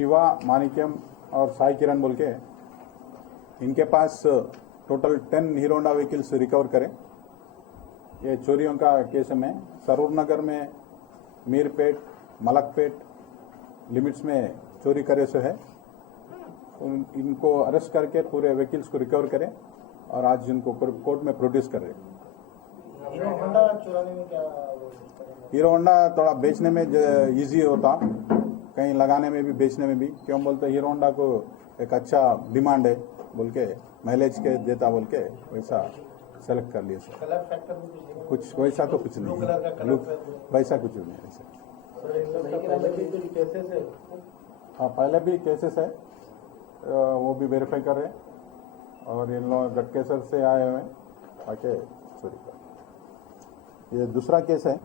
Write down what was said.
शिवा, माणिक्यम और साई किरण बोल के इनके पास total 10 Hero Honda vehicles recover करें। ये चोरियों का केस में सरूर नगर में मीरपेट, मलकपेट लिमिट्स में चोरी करे से है। इनको अरेस्ट करके पूरे व्हीकल्स को रिकवर करें और आज इनको कोर्ट में प्रोड्यूस कर रहे। हीरो होंडा चुराने में क्या हीरो होंडा थोड़ा बेचने में इजी होता, कहीं लगाने में भी बेचने में भी। क्यों बोलते हीरो होंडा को एक अच्छा डिमांड है बोल के, माइलेज के देता बोल के वैसा सेलेक्ट कर लिए सर। कलर फैक्टर भी कुछ वैसा तो कुछ नहीं है, वैसा कुछ नहीं है सर। हाँ, पहले भी केसेस है, वो भी वेरीफाई कर रहे हैं और इन लोग गटकेसर से आए हुए हैं आके चोरी कर। ये दूसरा केस है।